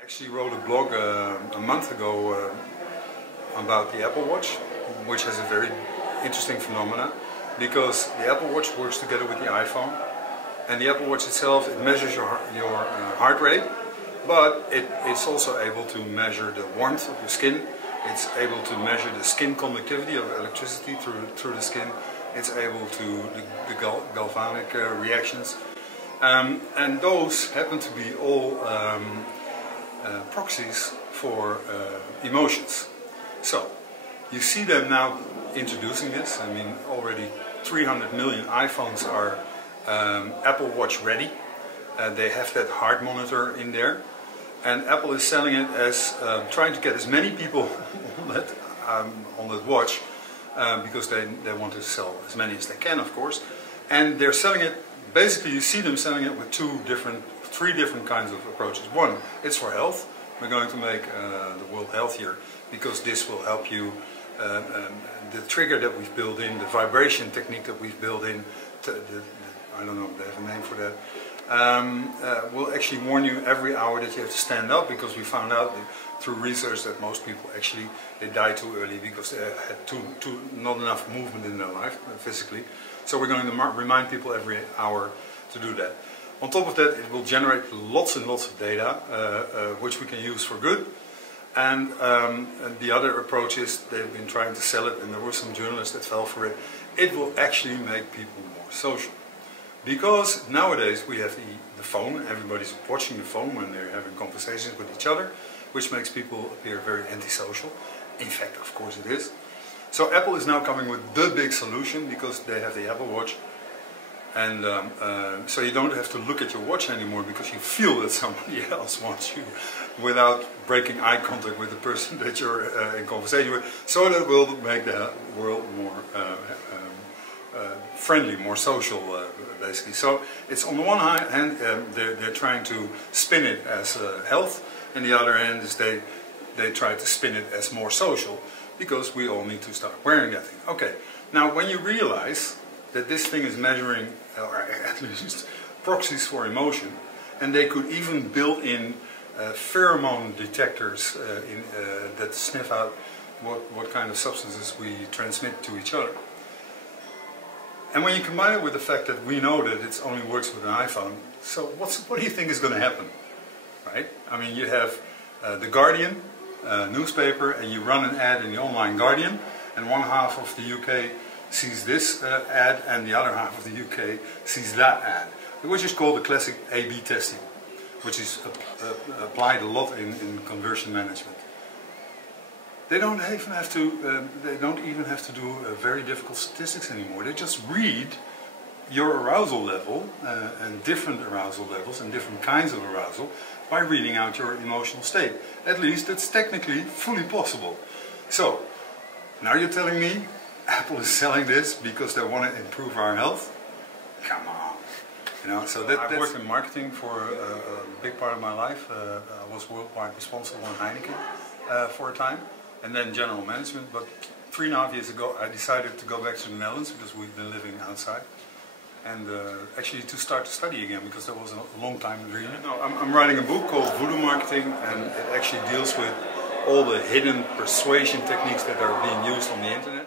I actually wrote a blog a month ago about the Apple Watch, which has a very interesting phenomena, because the Apple Watch works together with the iPhone, and the Apple Watch itself, it measures your heart rate, but it's also able to measure the warmth of your skin. It's able to measure the skin conductivity of electricity through the skin. It's able to the galvanic reactions, and those happen to be all proxies for emotions. So you see them now introducing this. I mean, already 300 million iPhones are Apple Watch ready. They have that heart monitor in there, and Apple is selling it as trying to get as many people on that watch, because they want to sell as many as they can, of course. And they're selling it, basically you see them selling it with three different kinds of approaches. One, it's for health. We're going to make the world healthier because this will help you. The trigger that we've built in, the vibration technique that we've built in, I don't know if they have a name for that, will actually warn you every hour that you have to stand up, because we found out through research that most people actually, they die too early because they had not enough movement in their life physically. So we're going to remind people every hour to do that. On top of that, it will generate lots and lots of data, which we can use for good. And the other approach is, they've been trying to sell it, and there were some journalists that fell for it. It will actually make people more social. Because nowadays we have the phone, everybody's watching the phone when they're having conversations with each other, which makes people appear very antisocial. In fact, of course it is. So Apple is now coming with the big solution, because they have the Apple Watch. And so you don't have to look at your watch anymore, because you feel that somebody else wants you without breaking eye contact with the person that you're in conversation with. So that will make the world more friendly, more social, basically. So it's, on the one hand, they're trying to spin it as health, and the other hand is they try to spin it as more social, because we all need to start wearing that thing. Okay, now when you realize that this thing is measuring, or at least proxies for emotion, and they could even build in pheromone detectors that sniff out what kind of substances we transmit to each other. And when you combine it with the fact that we know that it only works with an iPhone, so what do you think is going to happen? Right? I mean, you have the Guardian newspaper, and you run an ad in the online Guardian, and one half of the UK sees this ad, and the other half of the UK sees that ad, which is called the classic A/B testing, which is applied a lot in conversion management. They don't even have to do very difficult statistics anymore. They just read your arousal level and different arousal levels and different kinds of arousal by reading out your emotional state. At least it's technically fully possible. So now you're telling me Apple is selling this because they want to improve our health? Come on. You know, so I worked in marketing for a big part of my life. I was worldwide responsible on Heineken for a time, and then general management. But 3.5 years ago I decided to go back to the Netherlands, because we've been living outside, and actually to start to study again, because that was a long time dream. No, I'm writing a book called Voodoo Marketing, and it actually deals with all the hidden persuasion techniques that are being used on the internet.